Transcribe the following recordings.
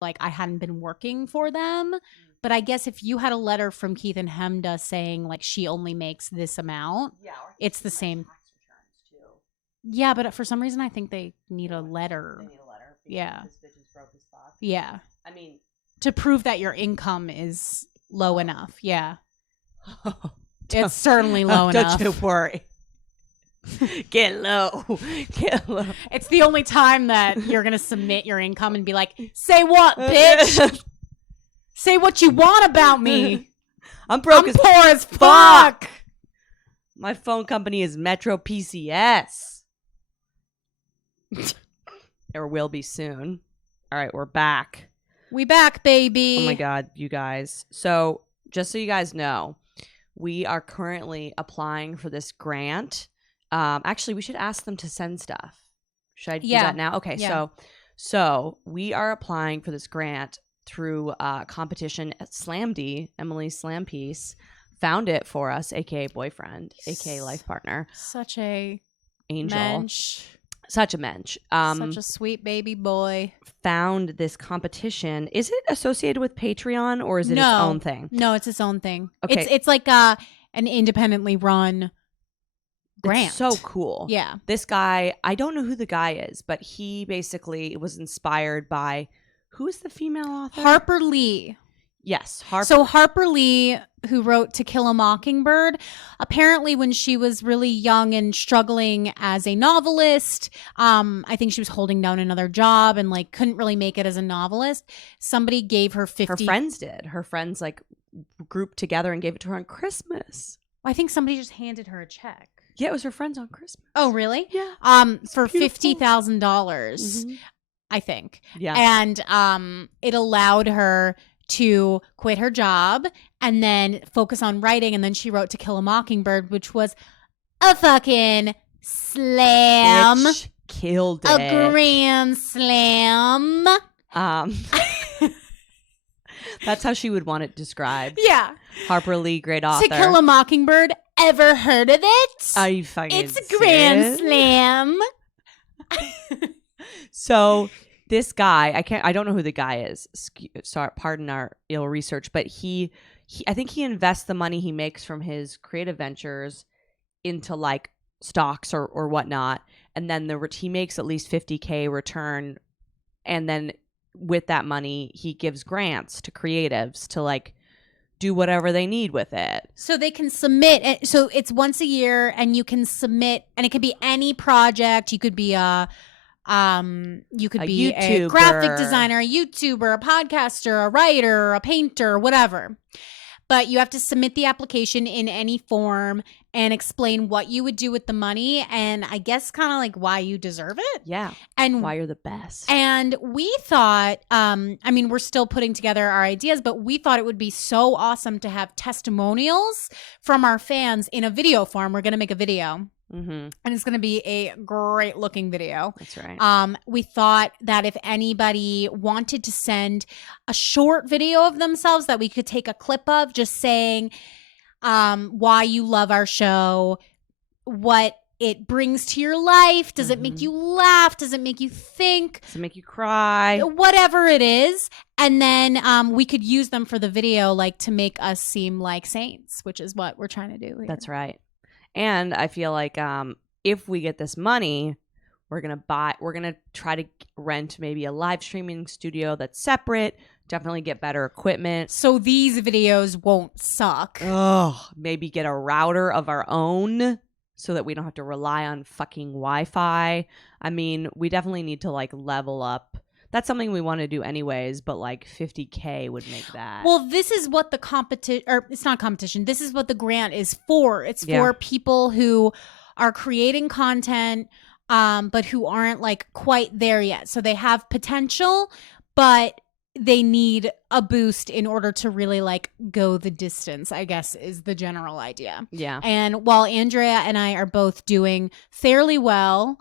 like I hadn't been working for them. But I guess if you had a letter from Keith and Hemda saying like she only makes this amount, it's the same. Tax returns too. Yeah, but for some reason I think they need a letter. They need a letter. Yeah. This bitch is broke as fuck. Yeah. I mean, to prove that your income is low enough. Yeah. It's certainly low enough. Don't you worry. Get low. Get low. It's the only time that you're going to submit your income and be like, say what, bitch? Say what you want about me. I'm broke I'm as poor as fuck. My phone company is Metro PCS. Or will be soon. All right, we're back. We back, baby. Oh my God, you guys. So just so you guys know, we are currently applying for this grant. Actually, we should ask them to send stuff. Should I do that now? Okay, so we are applying for this grant through competition at SlamD. Emily Slampiece found it for us, aka boyfriend, aka life partner. Such a angel. mensch. Such a mensch. Such a sweet baby boy. Found this competition. Is it associated with Patreon or is it its own thing? No, it's its own thing. Okay. It's like an independently run grant. It's so cool. Yeah. This guy, I don't know who the guy is, but he basically was inspired by, who is the female author? Harper Lee. Yes, Harper. So Harper Lee, who wrote To Kill a Mockingbird, apparently when she was really young and struggling as a novelist, I think she was holding down another job and like couldn't really make it as a novelist. Somebody gave her 50. Her friends did. Her friends like grouped together and gave it to her on Christmas. I think somebody just handed her a check. Yeah, it was her friends on Christmas. Oh, really? Yeah. For $50,000, I think. Yeah. And it allowed her to quit her job and then focus on writing. And then she wrote To Kill a Mockingbird, which was a fucking slam. Bitch killed it. A grand slam. That's how she would want it described. Yeah. Harper Lee, great author. To Kill a Mockingbird. Ever heard of it? Are you fucking It's a grand slam. So this guy, I don't know who the guy is. Sorry, pardon our ill research, but he I think he invests the money he makes from his creative ventures into like stocks or whatnot, and then he makes at least $50,000 return, and then with that money he gives grants to creatives to like do whatever they need with it. So they can submit. So it's once a year, and you can submit, and it could be any project. You could be a graphic designer, a YouTuber, a podcaster, a writer, a painter, whatever. But you have to submit the application in any form and explain what you would do with the money, and I guess kind of like why you deserve it. Yeah. And why you're the best. And we thought, I mean, we're still putting together our ideas, but we thought it would be so awesome to have testimonials from our fans in a video form. We're going to make a video. Mm-hmm. And it's going to be a great looking video. That's right. We thought that if anybody wanted to send a short video of themselves that we could take a clip of, just saying why you love our show, what it brings to your life. Does it make you laugh? Does it make you think? Does it make you cry? Whatever it is. And then we could use them for the video, like to make us seem like saints, which is what we're trying to do here. That's right. And I feel like if we get this money, we're going to try to rent maybe a live streaming studio that's separate, definitely get better equipment. So these videos won't suck. Oh, maybe get a router of our own so that we don't have to rely on fucking Wi-Fi. I mean, we definitely need to like level up. That's something we want to do anyways, but like $50,000 would make that. Well, this is what the competition, or it's not competition. This is what the grant is for. It's for people who are creating content, but who aren't like quite there yet. So they have potential, but they need a boost in order to really like go the distance, I guess is the general idea. Yeah. And while Andrea and I are both doing fairly well,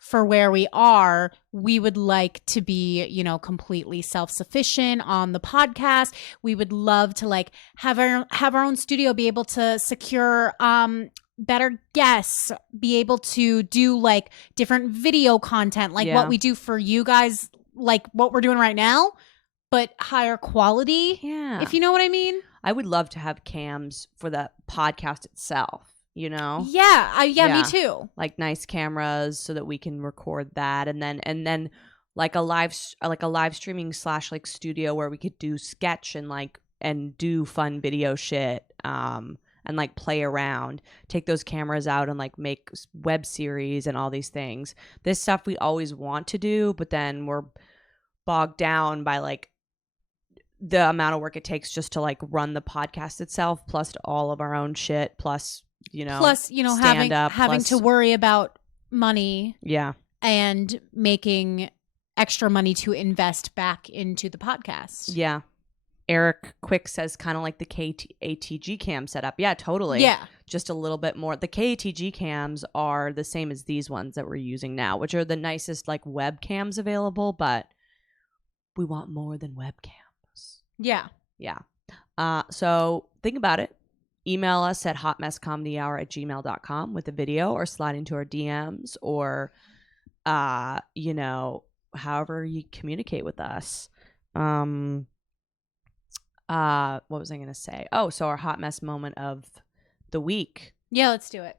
for where we are, we would like to be, you know, completely self-sufficient on the podcast. We would love to like have our own studio, be able to secure better guests, be able to do like different video content, like what we do for you guys, like what we're doing right now, but higher quality. Yeah. If you know what I mean. I would love to have cams for the podcast itself, you know? Yeah. Me too. Like nice cameras so that we can record that, and then like a live streaming / like studio where we could do sketch and do fun video shit, and like play around, take those cameras out and like make web series and all these things. This stuff we always want to do, but then we're bogged down by like the amount of work it takes just to like run the podcast itself, plus all of our own shit, plus having to worry about money, and making extra money to invest back into the podcast. Yeah. Eric Quick says kind of like the KATG cam setup. Yeah, totally. Yeah. Just a little bit more. The KATG cams are the same as these ones that we're using now, which are the nicest like webcams available, but we want more than webcams. Yeah. Yeah. So think about it. Email us at hotmesscomedyhour@gmail.com with a video, or slide into our DMs, or, however you communicate with us. What was I going to say? Oh, so our hot mess moment of the week. Yeah, let's do it.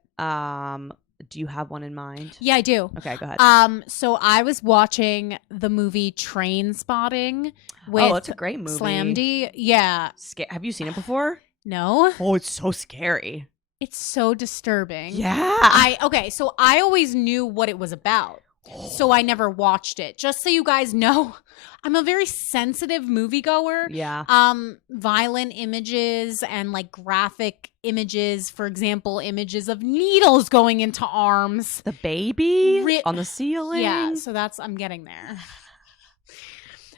Do you have one in mind? Yeah, I do. Okay, go ahead. So I was watching the movie Train Spotting with that's a great movie. Slamdy. Yeah. Have you seen it before? No. Oh, it's so scary. It's so disturbing. Yeah. So I always knew what it was about. So I never watched it. Just so you guys know, I'm a very sensitive moviegoer. Yeah. Violent images and like graphic images, for example, images of needles going into arms. The baby on the ceiling. Yeah, so I'm getting there.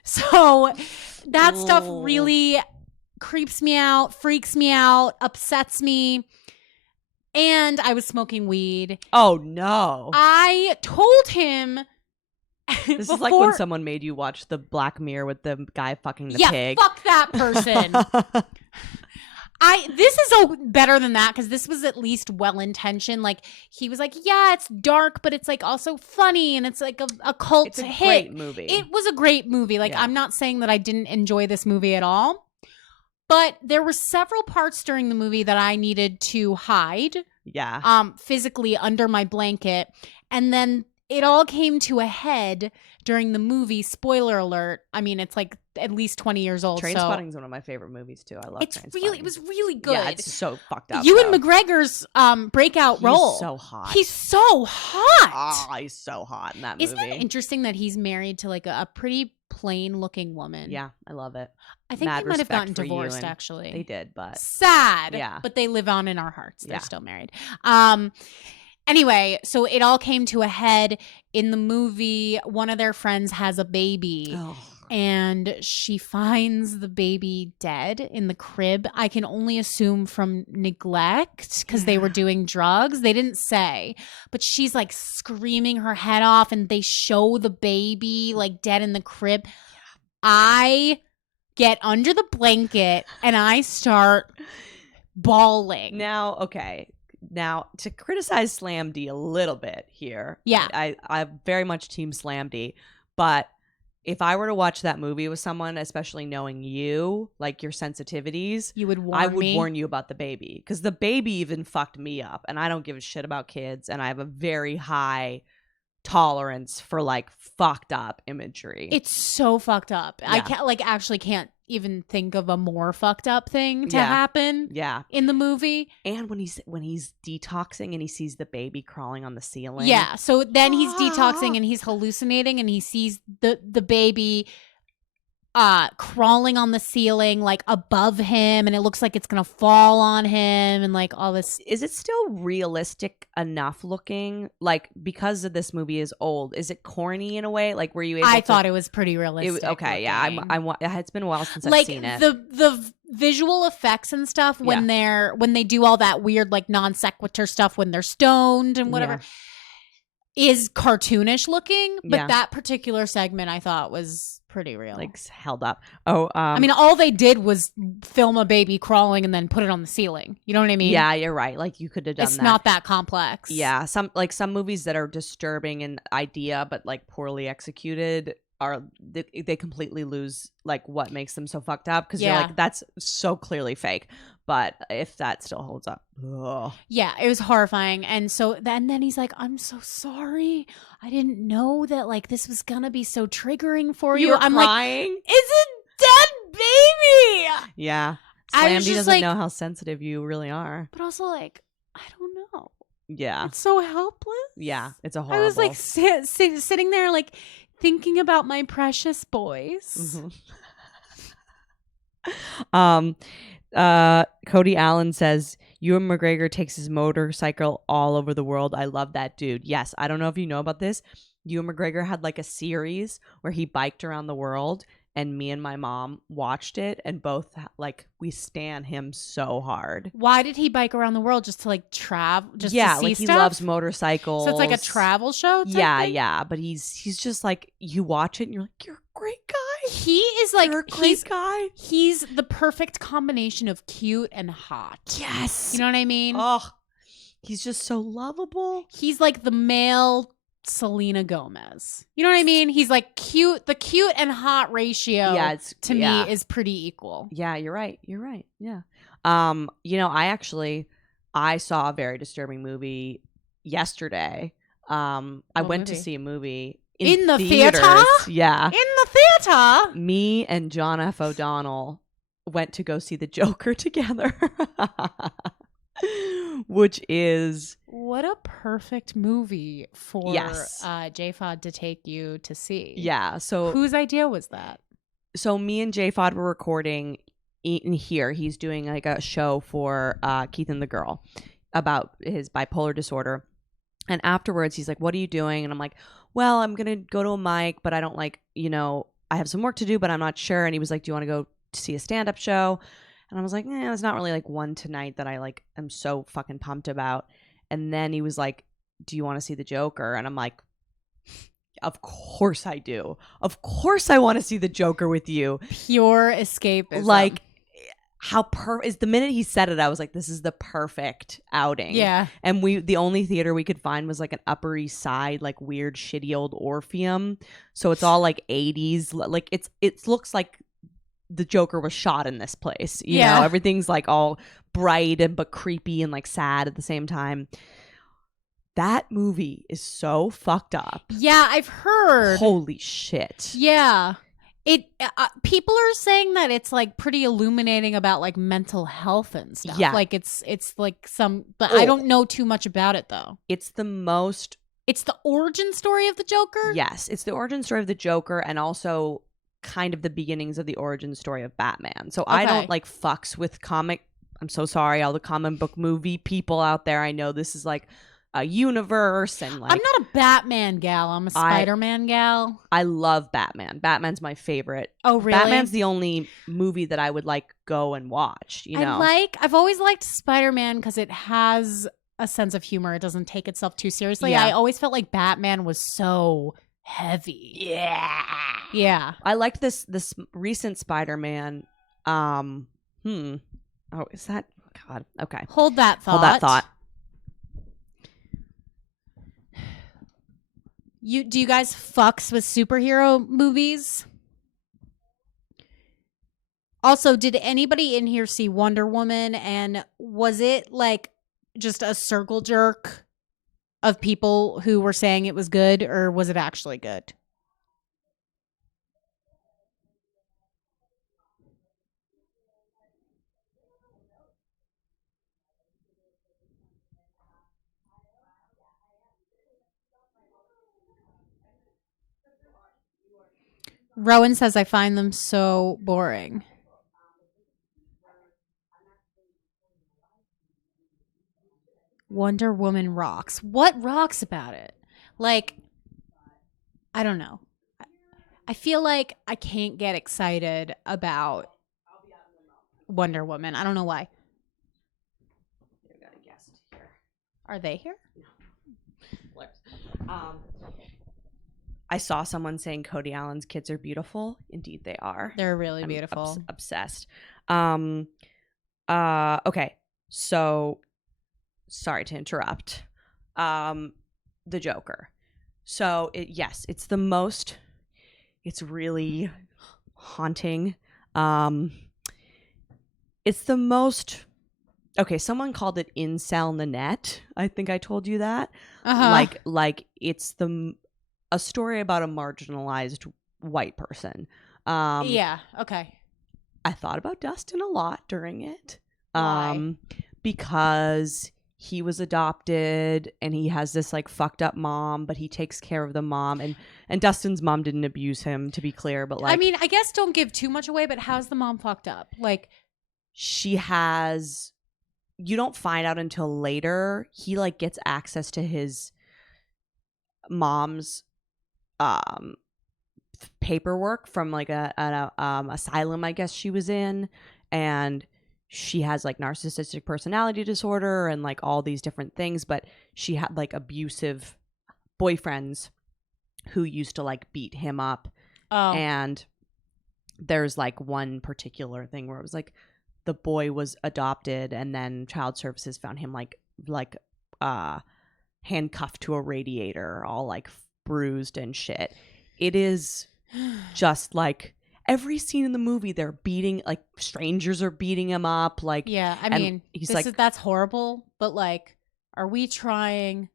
So that stuff really creeps me out, freaks me out, upsets me. And I was smoking weed. Oh, no. I told him. This is like when someone made you watch the Black Mirror with the guy fucking the pig. Yeah, fuck that person. This is better than that, because this was at least well-intentioned. Like, he was like, yeah, it's dark, but it's like also funny, and it's like a cult hit. It's a great movie. It was a great movie. Like, I'm not saying that I didn't enjoy this movie at all. But there were several parts during the movie that I needed to hide. Yeah. Physically under my blanket. And then it all came to a head during the movie. Spoiler alert. I mean, it's like at least 20 years old. Trainspotting is one of my favorite movies too. I love Trainspotting. It was really good. Yeah, it's so fucked up. Ewan McGregor's breakout role. He's so hot. He's so hot. Oh, he's so hot in that movie. Isn't it interesting that he's married to like a pretty plain looking woman? Yeah, I love it. I think they might have gotten divorced, actually. They did, but sad. Yeah, but they live on in our hearts. They're still married. Anyway, so it all came to a head in the movie. One of their friends has a baby. And she finds the baby dead in the crib. I can only assume from neglect, because they were doing drugs. They didn't say. But she's like screaming her head off, and they show the baby like dead in the crib. I get under the blanket and I start bawling. Now, to criticize Slam D a little bit here. Yeah. I'm very much team Slam D, but if I were to watch that movie with someone, especially knowing you, like your sensitivities, I would warn you about the baby, because the baby even fucked me up, and I don't give a shit about kids, and I have a very high tolerance for like fucked up imagery. It's so fucked up. Yeah. I can't even think of a more fucked up thing to happen in the movie. And when he's detoxing and he sees the baby crawling on the ceiling. Yeah. So then he's detoxing and he's hallucinating, and he sees the baby crawling on the ceiling like above him, and it looks like it's gonna fall on him, and like all this. Is it still realistic enough looking? Like, because of this movie is old, is it corny in a way? Like, were you able I thought it was pretty realistic. Okay, yeah. It's been a while since I've seen it. The visual effects and stuff when they do all that weird like non sequitur stuff when they're stoned and whatever is cartoonish looking, but that particular segment I thought was pretty real, like held up. I mean, all they did was film a baby crawling and then put it on the ceiling. You know what I mean? Yeah, you're right. Like, you could have done that. It's not that complex. Yeah, some movies that are disturbing in idea but like poorly executed they completely lose like what makes them so fucked up, because you're Yeah. like, that's so clearly fake. But if that still holds up, ugh. Yeah, it was horrifying. And so then he's like, I'm so sorry. I didn't know that like this was gonna be so triggering for you. Were I'm crying? like, it's a dead baby. Yeah. I was Slamdy just doesn't like, know how sensitive you really are. but also like, I don't know. Yeah. It's so helpless. Yeah. It's a horrible. I was like sitting there like thinking about my precious boys. Cody Allen says, Ewan McGregor takes his motorcycle all over the world. I love that dude. Yes. I don't know if you know about this. Ewan McGregor had like a series where he biked around the world, and me and my mom watched it, and both like we stan him so hard. Why did he bike around the world? Just to like travel? Just yeah, to see like stuff? He loves motorcycles. So it's like a travel show type thing? Yeah. But he's just like, you watch it and you're like, you're a great guy. He is like, you're a great guy. He's the perfect combination of cute and hot. Yes. You know what I mean? Oh, he's just so lovable. He's like the male Selena Gomez. You know what I mean? He's like cute. The cute and hot ratio to me is pretty equal. Yeah, you're right. Yeah. I saw a very disturbing movie yesterday. I went to see a movie in the theaters. theater? Yeah. In the theater? Me and John F. O'Donnell went to go see The Joker together. Which is what a perfect movie for JFOD to take you to see. Yeah. So whose idea was that? So me and JFOD were recording in here. He's doing like a show for Keith and the Girl about his bipolar disorder. And afterwards he's like, what are you doing? And I'm like, well, I'm going to go to a mic, but I don't like, I have some work to do, but I'm not sure. And he was like, do you want to go see a stand-up show? And I was like, there's not really like one tonight that I like am so fucking pumped about. And then he was like, do you want to see The Joker? And I'm like, of course I do. Of course I want to see The Joker with you. Pure escapism. Like, is the minute he said it, I was like, this is the perfect outing. Yeah. And the only theater we could find was like an Upper East Side, like weird, shitty old Orpheum. So it's all like 80s. Like it looks like the Joker was shot in this place. You know, everything's like all bright but creepy and like sad at the same time. That movie is so fucked up. Yeah, I've heard. Holy shit. Yeah. People are saying that it's like pretty illuminating about like mental health and stuff. Yeah. Like it's like but I don't know too much about it though. It's the origin story of the Joker? Yes, it's the origin story of the Joker, and also kind of the beginnings of the origin story of Batman. So I don't like fucks with I'm so sorry, all the comic book movie people out there. I know this is like a universe, and like, I'm not a Batman gal. I'm a Spider-Man gal. I love Batman. Batman's my favorite. Oh, really? Batman's the only movie that I would like go and watch. I've always liked Spider-Man because it has a sense of humor. It doesn't take itself too seriously. Yeah. I always felt like Batman was so heavy. Yeah. I liked this recent Spider-Man. Oh, is that God? Okay. Hold that thought. Do you guys fucks with superhero movies? Also, did anybody in here see Wonder Woman, and was it like just a circle jerk of people who were saying it was good, or was it actually good? Rowan says, I find them so boring. Wonder Woman rocks. What rocks about it? Like, I don't know. I feel like I can't get excited about Wonder Woman. I don't know why. We've got a guest here. Are they here? No. I saw someone saying Cody Allen's kids are beautiful. Indeed, they are. They're really beautiful. Obsessed. Okay. So, sorry to interrupt. The Joker. So, it's the most It's really haunting. It's the most okay. Someone called it incel Nanette. I think I told you that. Like it's a story about a marginalized white person. Yeah. Okay. I thought about Dustin a lot during it. Why? Because he was adopted and he has this like fucked up mom, but he takes care of the mom, and Dustin's mom didn't abuse him, to be clear, but like, I mean, I guess don't give too much away, but how's the mom fucked up? Like, she has, you don't find out until later. He like gets access to his mom's paperwork from like an asylum, I guess she was in, and she has like narcissistic personality disorder and like all these different things, but she had like abusive boyfriends who used to like beat him up. oh, And there's like one particular thing where it was like the boy was adopted and then child services found him like handcuffed to a radiator, all like bruised and shit. It is just like every scene in the movie, they're beating, like strangers are beating him up, like, yeah. I and mean, he's this like, is that's horrible. But like, are we trying?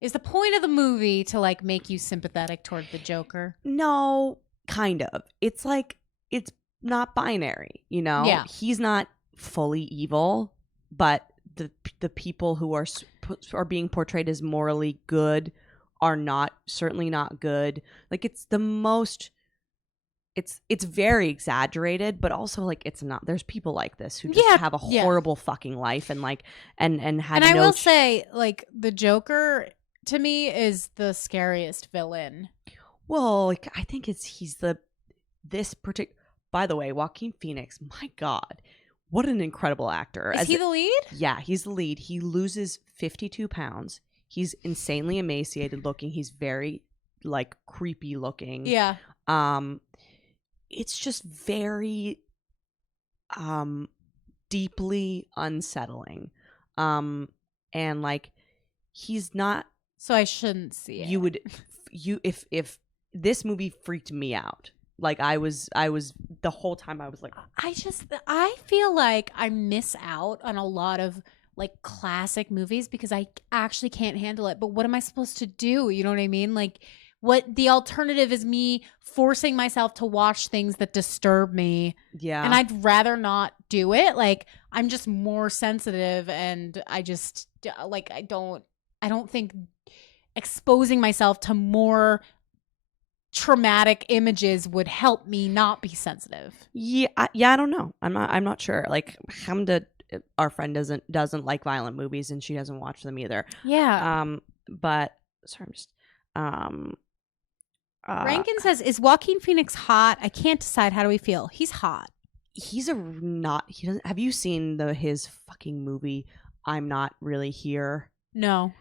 Is the point of the movie to like make you sympathetic toward the Joker? no, kind of. It's like it's not binary, you know. Yeah. He's not fully evil, but the people who are being portrayed as morally good are not, certainly not good. Like it's the most, it's very exaggerated, but also like it's not. There's people like this who just have a horrible fucking life and like and have. And I will say, like, the Joker to me is the scariest villain. Well, like, I think he's this particular. By the way, Joaquin Phoenix, my God, what an incredible actor! Is he the lead? Yeah, he's the lead. He loses 52 pounds. He's insanely emaciated looking. He's very like creepy looking. Yeah. It's just very deeply unsettling. And like he's not, So I shouldn't see it. If this movie freaked me out. Like I was the whole time I was like, I feel like I miss out on a lot of like classic movies because I actually can't handle it. But what am I supposed to do? You know what I mean? Like, what the alternative is me forcing myself to watch things that disturb me. yeah. And I'd rather not do it. Like, I'm just more sensitive, and I just like I don't think exposing myself to more traumatic images would help me not be sensitive. Yeah, I don't know. I'm not sure. Like Hamda, our friend, doesn't like violent movies, and she doesn't watch them either. Yeah. But sorry, I'm just Rankin says, "Is Joaquin Phoenix hot? I can't decide. How do we feel? He's hot. He doesn't. Have you seen his fucking movie? I'm Not Really Here. No,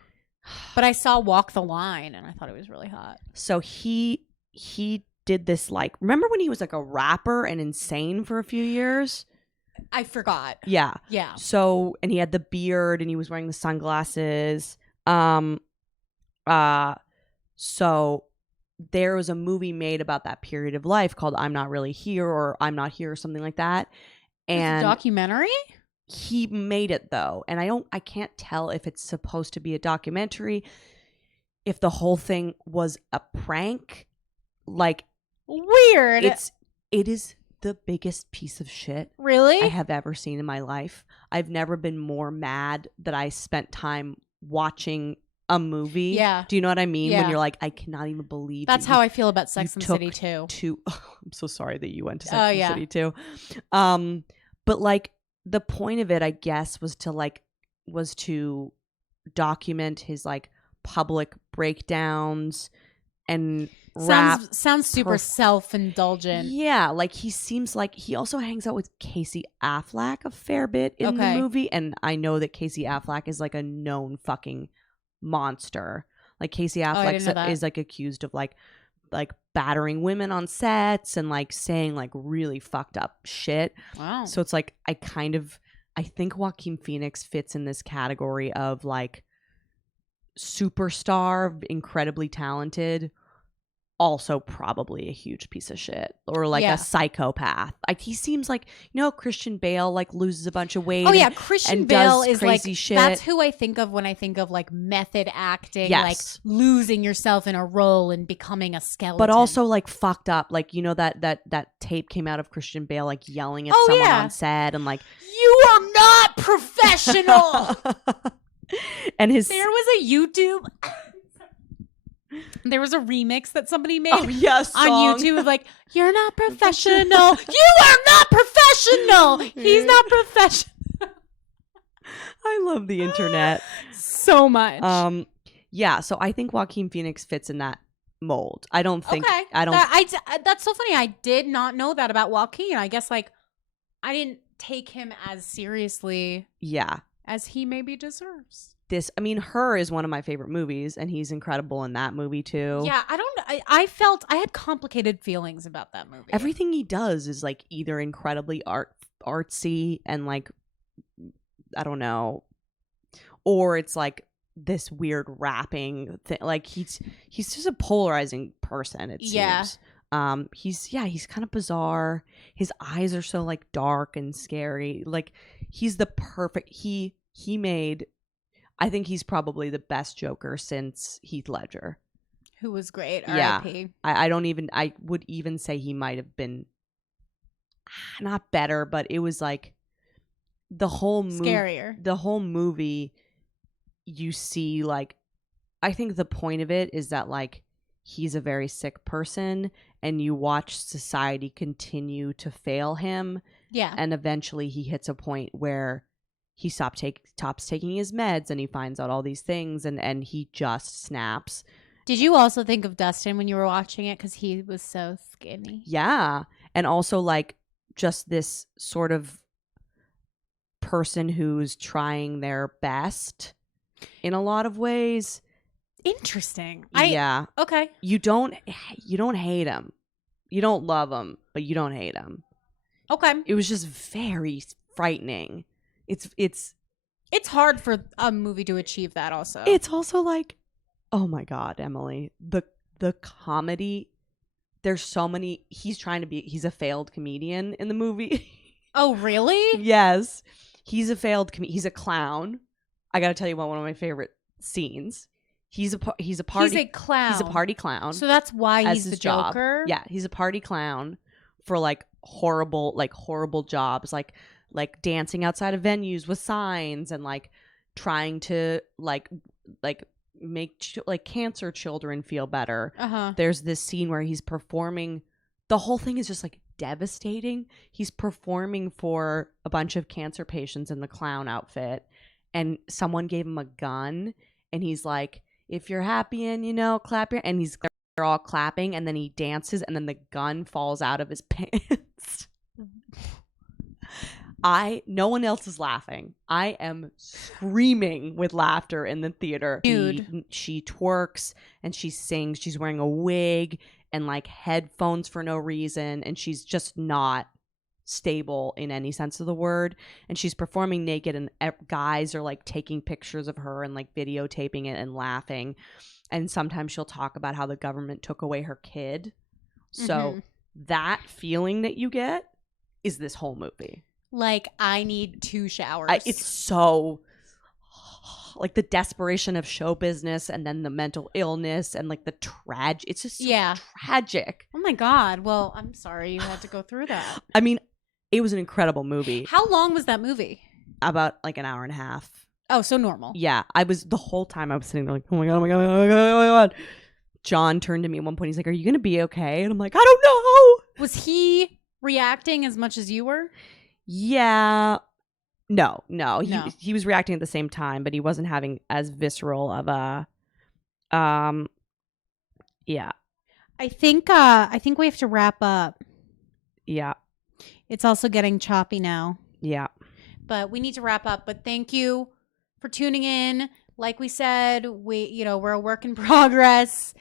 but I saw Walk the Line, and I thought it was really hot. So he did this, like, remember when he was like a rapper and insane for a few years? I forgot. Yeah. Yeah. So, and he had the beard and he was wearing the sunglasses. So there was a movie made about that period of life called I'm Not Really Here, or I'm Not Here, or something like that. And it's a documentary? He made it though. And I can't tell if it's supposed to be a documentary, if the whole thing was a prank. Like, weird. It is the biggest piece of shit really I have ever seen in my life. I've never been more mad that I spent time watching a movie. Yeah. Do you know what I mean? Yeah. When you're like, I cannot even believe that's how I feel about Sex and the City too. I'm so sorry that you went to Sex Oh, and the yeah. City too. But like the point of it, I guess, was to document his like public breakdowns and sounds super self-indulgent. Yeah, like he seems like he also hangs out with Casey Affleck a fair bit in the movie, and I know that Casey Affleck is like a known fucking monster. Like Casey Affleck is like accused of like battering women on sets and like saying like really fucked up shit. Wow. So it's like I think Joaquin Phoenix fits in this category of like superstar, incredibly talented, also probably a huge piece of shit or like a psychopath. Like he seems like, Christian Bale like loses a bunch of weight. Oh yeah, Christian Bale is crazy like shit. That's who I think of when I think of like method acting, yes. like losing yourself in a role and becoming a skeleton. But also like fucked up. Like that tape came out of Christian Bale like yelling at someone on set and like, you are not professional. And there was a YouTube. There was a remix that somebody made on YouTube of like, you're not professional. You are not professional. He's not professional. I love the internet so much. Yeah, so I think Joaquin Phoenix fits in that mold. I don't think that's so funny. I did not know that about Joaquin. I guess like I didn't take him as seriously as he maybe deserves. Her is one of my favorite movies, and he's incredible in that movie too. Yeah, I felt I had complicated feelings about that movie. Everything he does is like either incredibly artsy and like, I don't know, or it's like this weird rapping thing. Like he's just a polarizing person, it seems. He's kind of bizarre. His eyes are so like dark and scary. Like he's the perfect he made, I think he's probably the best Joker since Heath Ledger, who was great. R.I.P. I would even say he might have been not better, but it was like the whole scarier. The whole movie, you see, like, I think the point of it is that like he's a very sick person, and you watch society continue to fail him. Yeah, and eventually he hits a point where he stops taking his meds, and he finds out all these things, and he just snaps. Did you also think of Dustin when you were watching it? Because he was so skinny. Yeah. And also like just this sort of person who's trying their best in a lot of ways. Interesting. Okay. You don't hate him. You don't love him, but you don't hate him. Okay. It was just very frightening. It's hard for a movie to achieve that also. It's also like, oh my God, Emily, the comedy, there's so many, he's a failed comedian in the movie. Oh, really? Yes. He's a failed he's a clown. I got to tell you about one of my favorite scenes. He's a clown. He's a party clown. So that's why he's the Joker? Yeah, he's a party clown for like horrible jobs, like dancing outside of venues with signs and like trying to like make like cancer children feel better. There's this scene where he's performing. The whole thing is just like devastating. He's performing for a bunch of cancer patients in the clown outfit, and someone gave him a gun, and he's like, if you're happy and clap your, and they're all clapping, and then he dances, and then the gun falls out of his pants. No one else is laughing. I am screaming with laughter in the theater. Dude. She twerks and she sings. She's wearing a wig and like headphones for no reason. And she's just not stable in any sense of the word. And she's performing naked, and guys are like taking pictures of her and like videotaping it and laughing. And sometimes she'll talk about how the government took away her kid. So that feeling that you get is this whole movie. Like, I need 2 showers. It's so like the desperation of show business, and then the mental illness, and like the it's just so tragic. Oh my God. Well, I'm sorry you had to go through that. I mean, it was an incredible movie. How long was that movie? About like an hour and a half. Oh, so normal. Yeah. The whole time I was sitting there like, oh my God, oh my God, oh my God, oh my God. John turned to me at one point. He's like, are you going to be okay? And I'm like, I don't know. Was he reacting as much as you were? Yeah. No. He was reacting at the same time, but he wasn't having as visceral of a yeah. I think we have to wrap up. Yeah. It's also getting choppy now. Yeah. But we need to wrap up. But thank you for tuning in. Like we said, we're a work in progress,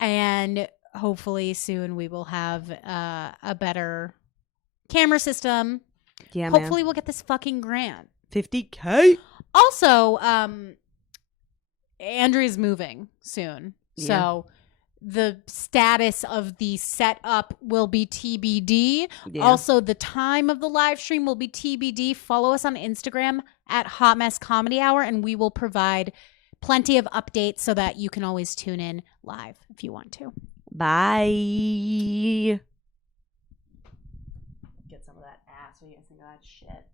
and hopefully soon we will have a better camera system. Yeah, hopefully we'll get this fucking grant. $50K. Also, Andrea's moving soon. Yeah. So the status of the setup will be TBD. Yeah. Also, the time of the live stream will be TBD. Follow us on Instagram at Hot Mess Comedy Hour, and we will provide plenty of updates so that you can always tune in live if you want to. Bye. Get some of that ass. What do you guys think of that shit?